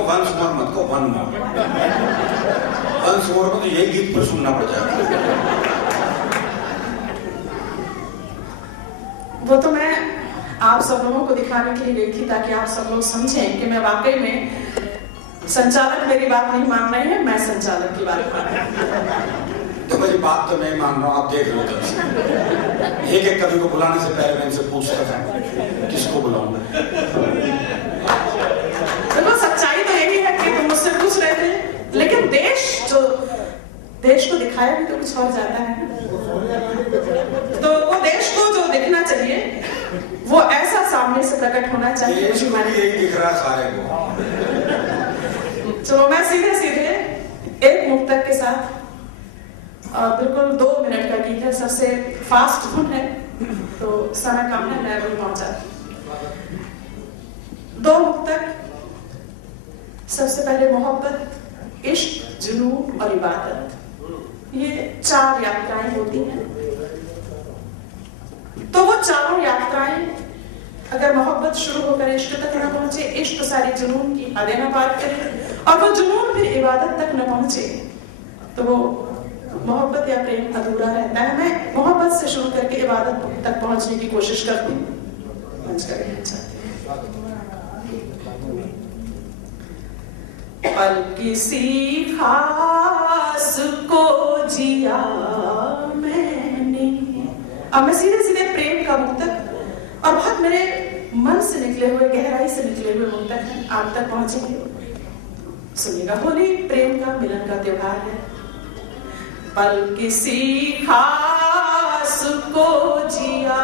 को once more मत को, वन मोर। वंस मोर को तो यही गीत पर सुनना पड़ जाएगा। वो तो मैं आप सब लोगों को दिखाने के लिए गई थी ताकि आप सब लोग समझें कि मैं वाकई में, संचालक मेरी बात नहीं मान रहे हैं, मैं संचालक की बात मान रही हूँ। तो मेरी बात तो नहीं मान रहा हूँ, आप देख लो तब से। एक एक कवि को बुलाने से पहले मैं इनसे पूछता था किसको बुलाऊंगा। देखो सच्चाई तो यही है कि तुम मुझसे पूछ रहे थे, लेकिन देश को दिखाया भी तो कुछ और जाता है। तो वो देश को जो दिखना चाहिए वो ऐसा सामने से प्रकट होना चाहिए। यही दिख रहा है सारे को। चलो मैं सीधे सीधे एक मुक्तक के साथ, बिल्कुल 2 मिनट का गीत है, सबसे फास्ट धुन है, तो समय कम है, मैं अभी पहुंचा। 2 मुक्तक। सबसे पहले मोहब्बत, इश्क, जुनून और इबादत, ये 4 यात्राएं होती हैं। तो वो चारों यात्राएं अगर मोहब्बत शुरू होकर इश्क तक न पहुंचे, इश्क सारी जुनून की हदें न पार करे, और वो जुनून फिर इबादत तक न पहुंचे, तो वो मोहब्बत या प्रेम अधूरा रहता है। मैं मोहब्बत से शुरू करके इबादत तक पहुंचने की कोशिश करती हूँ। पल किसी खास को जिया मैंने। अब मैं सीधे सीधे प्रेम का मुक्तक, और बहुत मेरे मन से निकले हुए, गहराई से निकले हुए मुक्तक हैं, आप तक पहुंचेंगे। सुनिएगा। होली प्रेम का, मिलन का त्योहार है। पल किसी खास को जिया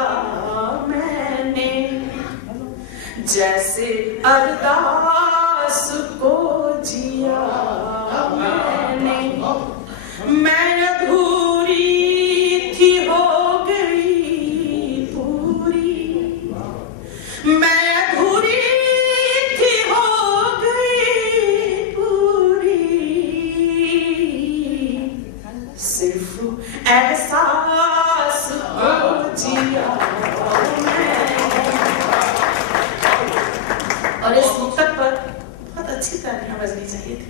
मैंने, जैसे अरदास को जिया मैंने। मैं अधूरी थी, हो गई पूरी। मैं अधूरी थी, हो गई पूरी। सिर्फ एहसास को जिया मैंने। और इस मुक्तक पर बहुत अच्छी तालियां बजनी चाहिए थी,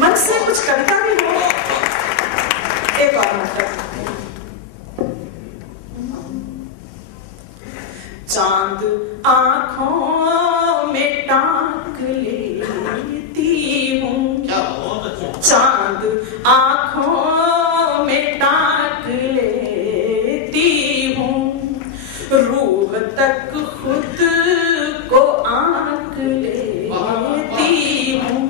मन से कुछ कविता भी हो। एक और मुक्तक। चांद आंखों में टांक लेती हूँ, चांद आंखों में टांक लेती हूँ, रूह तक खुद को आंक लेती हूँ।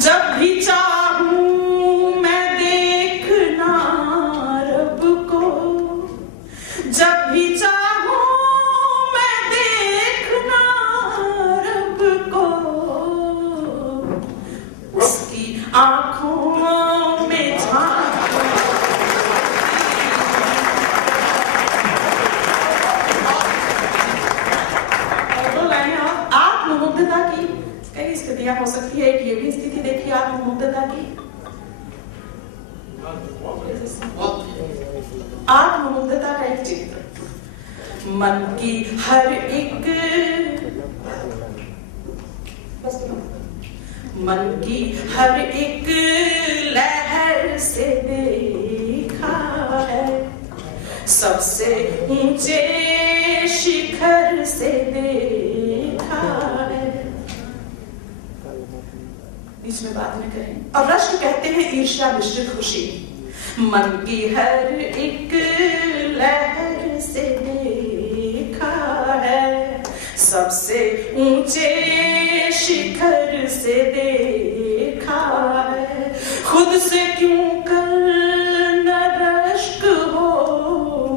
जब भी चाहूं मैं देखना रब को, जब भी चाहूं मैं देखना रब को, उसकी आंखों में झांक। आत्ममुग्धता की कई स्थितियां हो सकती है। एक ये भी स्थिति देखिए आत्ममुग्धता की। आत्ममुग्धता का एक चित्र। मन की हर एक, मन की हर एक लहर से देखा है, सबसे ऊंचे शिखर से देखा है। बीच में बात न करें। और रश्क कहते हैं ईर्ष्या मिश्रित खुशी। मन की हर एक लहर से देखा है, सबसे ऊंचे शिखर से देखा है। खुद से क्यों कर न रश्क हो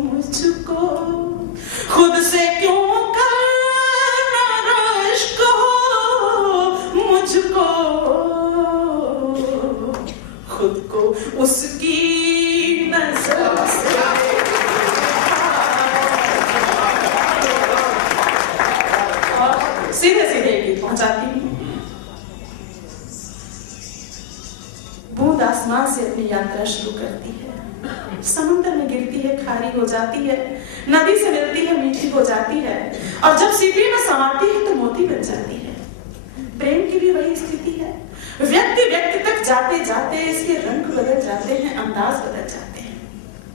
मुझको, खुद से क्यों कर न रश्क हो मुझको, खुद को उसकी नजर से। सीधे सीधे गीत पहुंचाती हूँ। बूंद आसमान से अपनी यात्रा शुरू करती है, समुद्र में गिरती है, खारी हो जाती है, नदी से मिलती है, मीठी हो जाती है, और जब सीपी में समाती है तो मोती बन जाती है। प्रेम की भी वही स्थिति है। व्यक्ति व्यक्ति तक जाते जाते इसके रंग बदल जाते हैं, अंदाज बदल जाते हैं।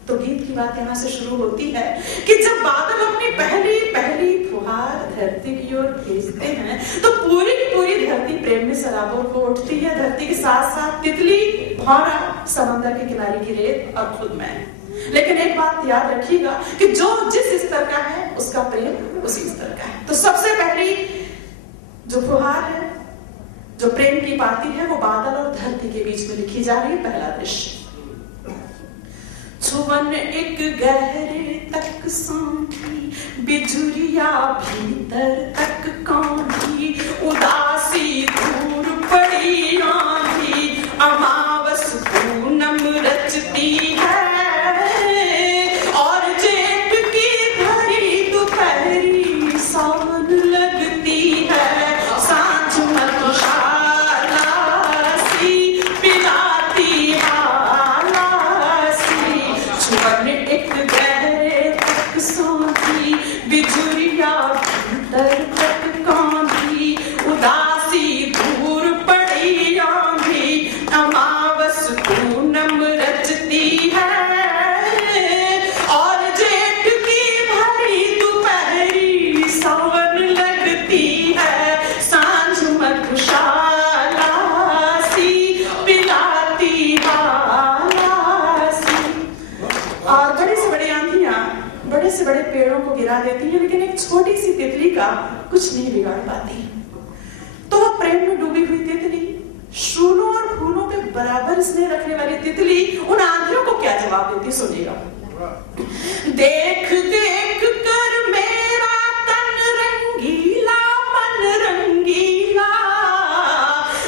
तो गीत की बात यहाँ से शुरू होती है कि जब बादल अपनी पहली पहली फुहार धरती की ओर भेजते हैं तो पूरी की पूरी धरती प्रेम में सराबोर हो उठती है। धरती के साथ साथ तितली, भौरा, समंदर के किनारे की रेत और खुद मैं। लेकिन एक बात याद रखिएगा कि जो जिस स्तर का है उसका प्रेम उसी स्तर का है। तो सबसे पहली जो फुहार है, जो प्रेम की पाती है, वो बादल और धरती के बीच में लिखी जा रही है। पहला दृश्य, छुवन एक गहरे तक सांधी, बिजुरिया भीतर तक कांधी, उदासी दूर पड़ी आंधी, अमावस पूनम रचती है, और जेठ की भरी दोपहरी सावन लगती है, सांझ मधुशाला सी पिलाती आलासी, छुवन एक गहरे तक सांधी, बिजुरिया भीतर तक कांधी, उदासी दूर पड़ी आंधी, अमावस पूनम रचती है, और जेठ की भरी दोपहरी सावन लगती है, सांझ मधुशाला सी पिलाती आलासी। और बड़ी से बड़ी आंधियां बड़े से बड़े पेड़ों को गिरा देती हैं, लेकिन एक छोटी सी तितली का कुछ नहीं बिगाड़ पाती। तो वो प्रेम में डूबी हुई तितली, शूलों और फूलों पे बराबर स्नेह रखने वाली तितली उन आंधियों को क्या जवाब देती, सुनिएगा। देख देख कर मेरा तन रंगीला, मन रंगीला,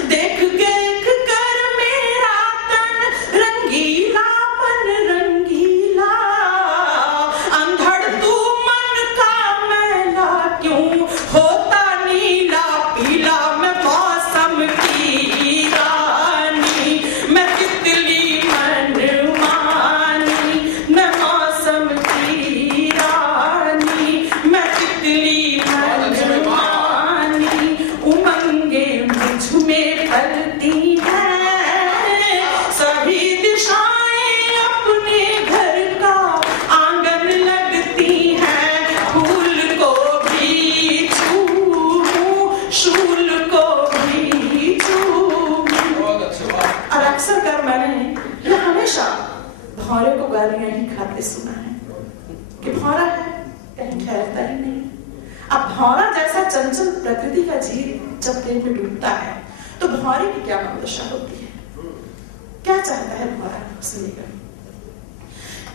देख देख कर मेरा तन रंगीला, मन रंगीला, अंधड़ तू मन का मैला क्यों होता नीला पीला, मैं मौसम की रानी, मैं तितली मन मानी, मैं मौसम की रानी, मैं तितली मन मानी, उमंगे मुझ में फलती हैं, सभी दिशाएं अपने घर का आंगन लगती हैं, फूल को भी छूऊं, शूल को भी छूऊं। और अक्सर कर मैंने यह हमेशा भौरे को गालियां ही खाते सुना है कि भौरा है, कहीं ठहरता ही नहीं। अब भौरा जैसा चंचल प्रकृति का जीव जब प्रेम में डूबता है तो भौरे की क्या मनोदशा होती है, क्या चाहता है भौरा, सुनिएगा।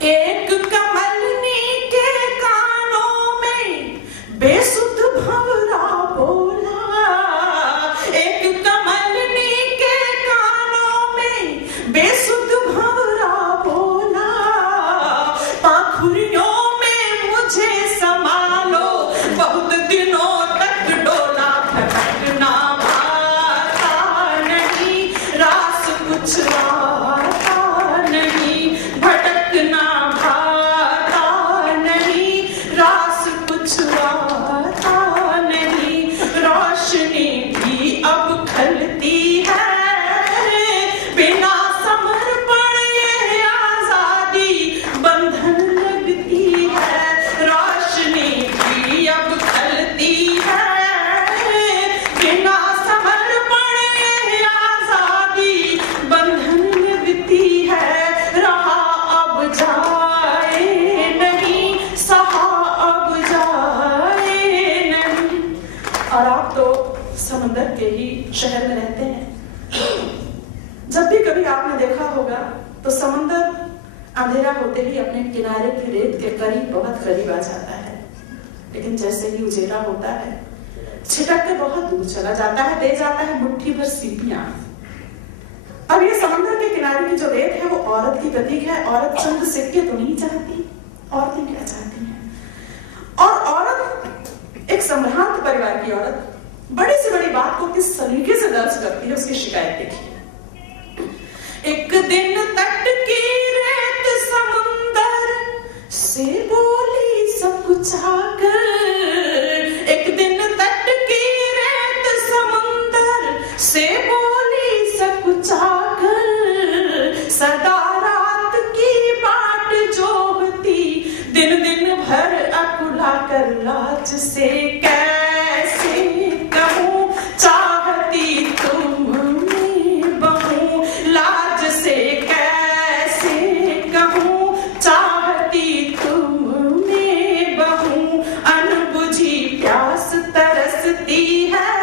एक कमलनी के कानों में बेसुध भंवरा बोला, एक कमलनी के कानों में बेसुध भंवरा बोला, पाखुरियों में मुझे संभालो, बहुत दिनों तक डोला, भटकना भाता नहीं, रास कुछ आता नहीं, भटकना भाता नहीं, रास कुछ आता नहीं, रोशनी भी अब खलती है, बिना समर्पण ये आजादी बंधन लगती है, रोशनी भी अब खलती है, बिना समर्पण ये आजादी बंधन लगती है, रहा अब जाए नहीं, सहा अब जाए नहीं। और आप तो समंदर के ही शहर में रहते हैं, जब भी कभी आपने देखा होगा तो समंदर अंधेरा होते ही अपने किनारे की रेत के करीब, बहुत करीब आ जाता है, लेकिन जैसे ही उजेला होता है छिटक के बहुत दूर चला जाता है, दे जाता है मुट्ठी भर सीपियां। अब ये समंदर के किनारे की जो रेत है वो औरत की प्रतीक है। औरत चंद सिक्के तो नहीं चाहती, औरतें क्या चाहती हैं? और औरत, एक संभ्रांत परिवार की औरत, बड़ी से बड़ी बात को किस सलीके से दर्ज करती है, उसकी शिकायत देखिए। एक दिन तट की रेत समुंदर से बोली सब कुछ आकर, एक दिन तट की रेत समुंदर दिन दिन भर अकुला कर लाज से कैसे कहूँ चाहती तुमने बहू, लाज से कैसे कहूँ चाहती तुमने बहू, अनबुझी प्यास तरसती है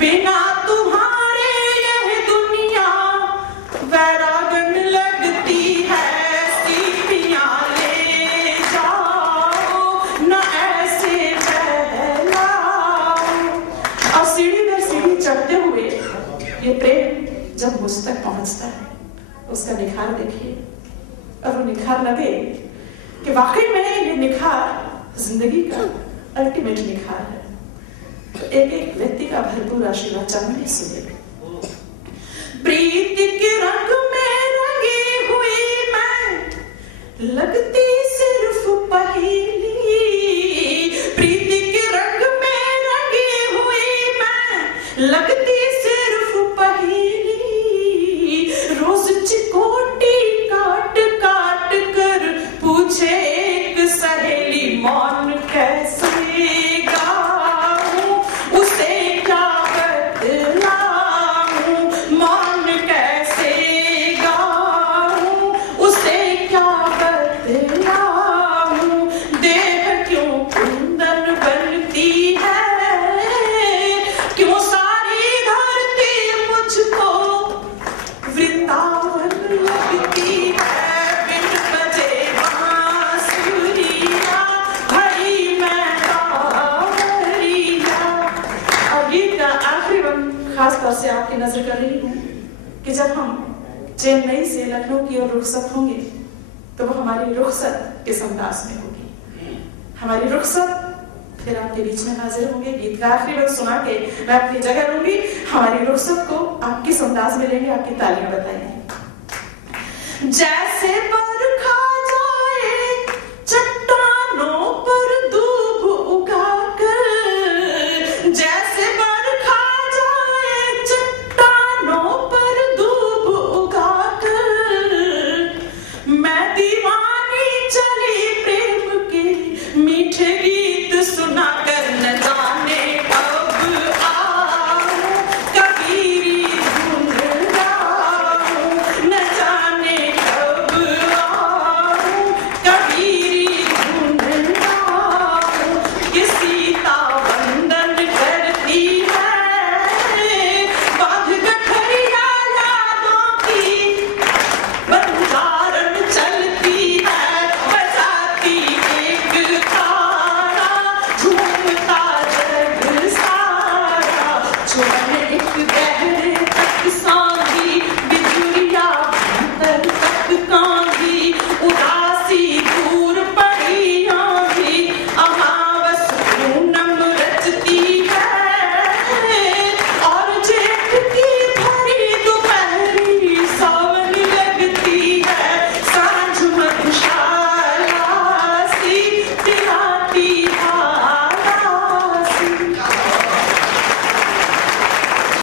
बिना तुम्हारे यह दुनिया वैरागन लगती है, सीपियां ले जाओ न ऐसे बहलाओ। और सीढ़ी दर सीढ़ी चढ़ते हुए ये प्रेम जब मुझ तक पहुंचता है, उसका निखार देखिए, और वो निखार लगे कि वाकई में ये निखार जिंदगी का अल्टीमेट निखार है। तो एक एक व्यक्ति का भरपूर आशीर्वाद चाहूंगी, सुनिए। प्रीति के रंग में रंगी हुई मैं लगती सिर्फ पहेली, प्रीति के रंग में रंगी हुई मैं लगती सिर्फ पहेली, रोज चिकोटी काट काट कर पूछे एक सहेली मौन कैसे गाऊं, उसे क्या बतलाऊं, मौन कैसे गाऊं, उसे क्या बतलाऊं, देह क्यों कुंदन बनती है, क्यों सारी धरती मुझको वृंदावन लगती है, बिन बजे बांसुरिया भई मैं बावरिया। और गीत का आखिरी बंद खास तौर से आपकी नजर कर रही हूँ कि जब हम चेन्नई से लखनऊ की ओर रुखसत होंगे तो वो हमारी रुखसत किस अंदाज में होगी, हमारी रुखसत फिर आपके बीच में हाजिर होंगे। गीत का आखिरी बंद सुना के मैं अपनी जगह लूंगी, हमारी रुखसत को आप किस अंदाज में लेंगे, आपकी तालियां बताएंगे। जैसे